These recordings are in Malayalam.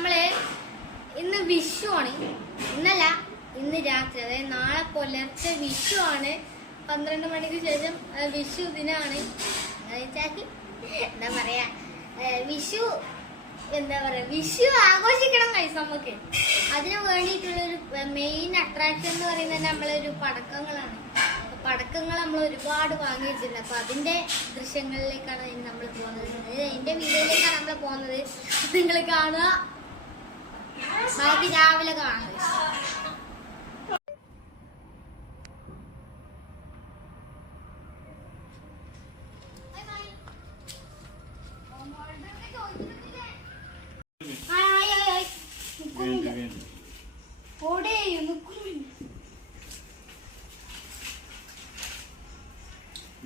നമ്മള് ഇന്ന് വിഷു ആണ്. ഇന്നല്ല, ഇന്ന് രാത്രി, അതായത് നാളെ പുലർച്ചെ വിഷു ആണ്. 12 മണിക്ക് ശേഷം വിഷു ദിനമാണ്. എന്താ പറയാ, വിഷു വിഷു ആഘോഷിക്കണം കൈസ് നമുക്ക്. അതിന് വേണ്ടിയിട്ടുള്ളൊരു മെയിൻ അട്രാക്ഷൻ എന്ന് പറയുന്നത് നമ്മളൊരു പടക്കങ്ങളാണ്. പടക്കങ്ങൾ നമ്മൾ ഒരുപാട് വാങ്ങി വെച്ചിട്ടുണ്ട്. അപ്പൊ അതിന്റെ ദൃശ്യങ്ങളിലേക്കാണ് നമ്മൾ പോകുന്നത്. എന്റെ വീഡിയോയിലേക്കാണ് നമ്മൾ പോകുന്നത്. നിങ്ങൾ കാണുക, ബാക്കി രാവിലെ കാണുക.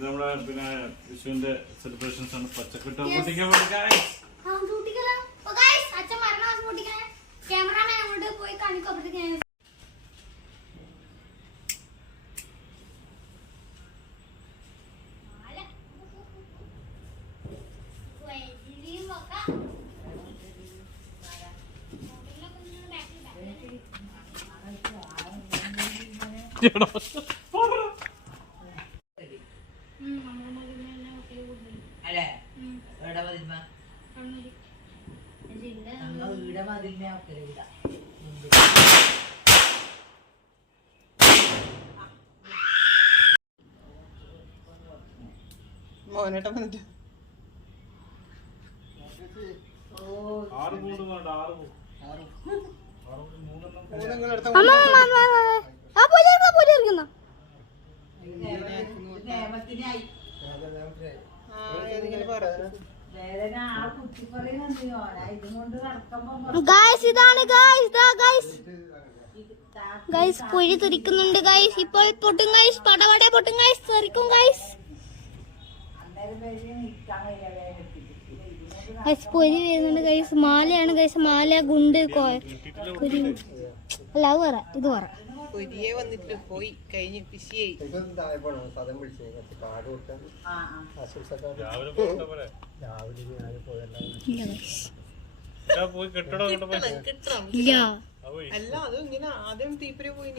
നമ്മുടെ പിന്നെ വിഷുവിന്റെ സെലിബ്രേഷൻസ് ആണ്. പച്ചക്കിട്ട് പൊട്ടിക്കാൻ ക്യാമറമാൻ അങ്ങോട്ട് പോയി കാണിക്കും. മോനേട്ട വന്നിട്ട് പൊഴി തെറിക്കുന്നുണ്ട് ഗൈസ്. ഇപ്പോൾ പൊട്ടും ഗൈസ്, പടപടെ പൊട്ടും ഗൈസ്, തെറിക്കും ഗൈസ്. പൊരി വരുന്നുണ്ട് ഗൈസ്. മാലയാണ് ഗൈസ്, മാല ഗുണ്ട് കുരി അല്ല, അത് പറ, ഇത് പറ. പൊരിയെ വന്നിട്ട് പോയി കഴിഞ്ഞ് പിശിയായി. അല്ല, അതും ഇങ്ങനെ ആദ്യം തീപ്പര പോയി.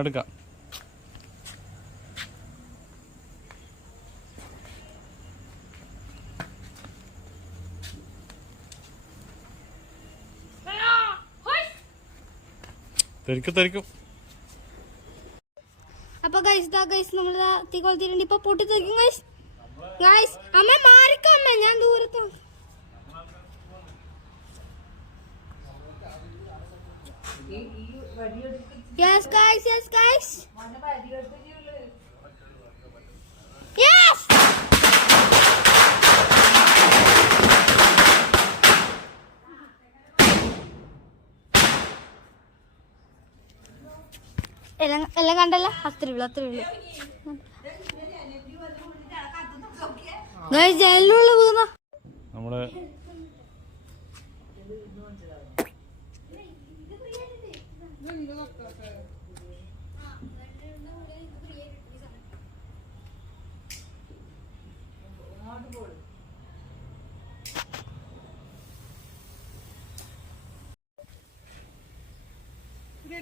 എടുക്കാം. തെറിക്കും. അപ്പൊ ഗൈസ് നമ്മൾ തീ കൊളുത്തിട്ടുണ്ട്. ഇപ്പൊ പൊട്ടി തെറിക്കും ഗൈസ്. ഗൈസ് അമ്മ മാറിക്കോ, അമ്മ ഞാൻ ദൂരത്ത്. Yes guys. Yes. എല്ലാം കണ്ടല്ലോ. അത്രേ ഉള്ളു. ഗൈസ് ജനലുള്ള വീണ നമ്മള്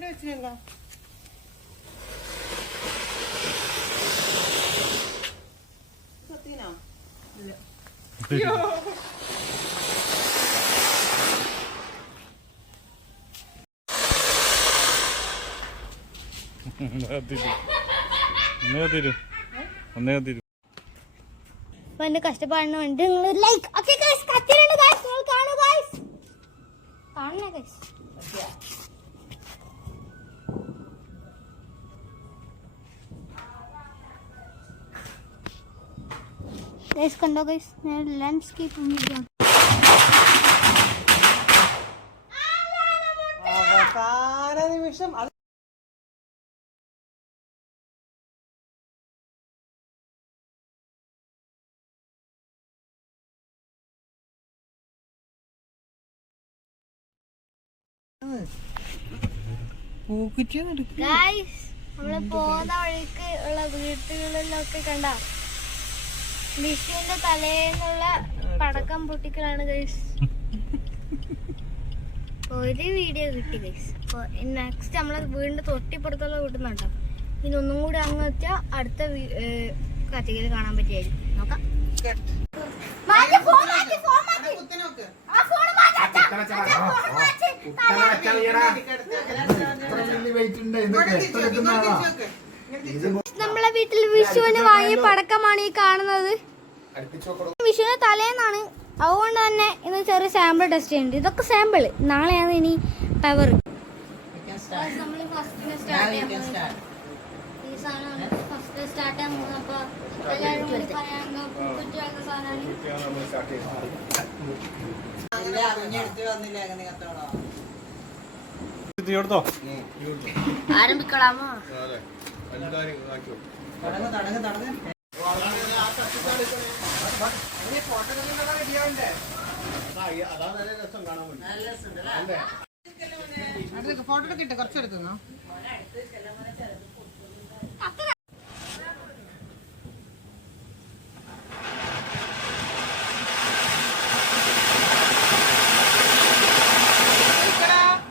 വെച്ചിട്ടുണ്ടോ? സത്യനോ? എന്റെ കഷ്ടപ്പാടിനുണ്ട് ലൈക്ക്. ഓക്കേ ഗൈസ്, കത്തിലുണ്ട് ഗൈസ്, നിങ്ങൾ കാണൂ ഗൈസ്. കാണണേ ഗൈസ്. ഗൈസ് കണ്ടോ ഗൈസ്, ഞാൻ ലാൻഡ്സ്കേപ്പ് അവസാന നിമിഷം പൂക്കുറ്റിയാണ് എടുക്കുക. ഗൈസ് നമ്മള് പോകുന്ന വഴിക്ക് ഉള്ള വീട്ടുകളിലൊക്കെ കണ്ട വിഷുവിന്റെ തലേന്നുള്ള പടക്കം പൊട്ടിക്കലാണ് ഗൈസ്. ഒരു വീഡിയോ കിട്ടി ഗൈസ്. നെക്സ്റ്റ് നമ്മളെ വീടിന്റെ തൊട്ടിപ്പുറത്തുള്ള വീട്ടുന്നുണ്ടോ, ഇനി ഒന്നും കൂടി അങ്ങ് വെച്ചാൽ അടുത്ത കത്തിക്കൽ കാണാൻ പറ്റിയായിരിക്കും. നോക്കാം. കുത്തിനോക്ക്. നമ്മളെ വീട്ടിൽ വിഷുവിന് വാങ്ങിയ പടക്കമാണ് ഈ കാണുന്നത്. വിഷുവിന് തലേന്നാണ്, അതുകൊണ്ട് തന്നെ ഇന്ന് ചെറിയ സാമ്പിൾ ടെസ്റ്റ് ചെയ്യുന്നുണ്ട്. ഇതൊക്കെ സാമ്പിൾ, നാളെയാണ് ഇനി പവർ. നമ്മൾ ഫസ്റ്റ് സ്റ്റാർട്ട് ചെയ്യാൻ പോകുന്നത് ഈ സാധനമാണ്. ഫസ്റ്റ് സ്റ്റാർട്ട് ചെയ്യാൻ പോകുന്നത്. അപ്പൊ എല്ലാവരും കൂടി പറയാൻ കുറ്റിയാക്കുന്ന സാധനമാണ്. ആരംഭിക്കലാമോ? ഫോട്ടോ എടുത്തിട്ട് കുറച്ചെടുക്കുന്നോ?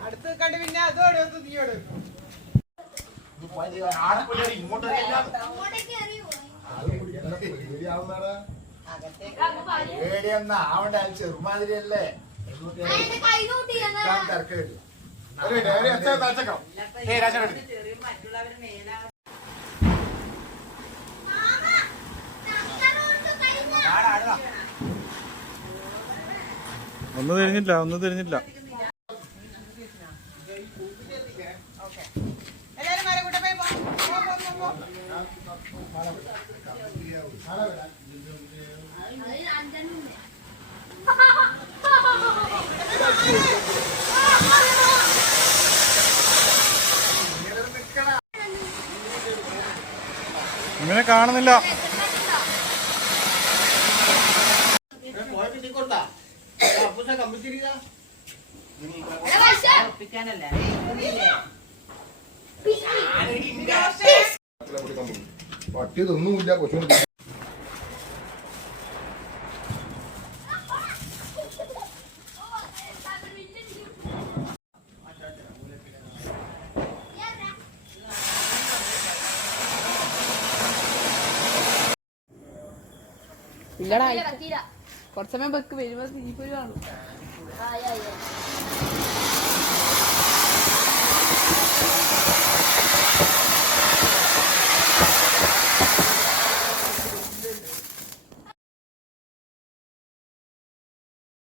അടുത്ത് കണ്ട് പിന്നെ അതോടെ തീയോട് ചെറുമാതിരിയല്ലേ ഒന്നും തിരിഞ്ഞില്ല. എല്ലാരും മരം കൂടെ പോയി പോ. ഇങ്ങനെ കാണുന്നില്ല. പട്ടിയതൊന്നുമില്ല കൊച്ചു. കുറച്ച് സമയം വെക്ക് വരുമ്പോ തീപ്പൊരു കാണും.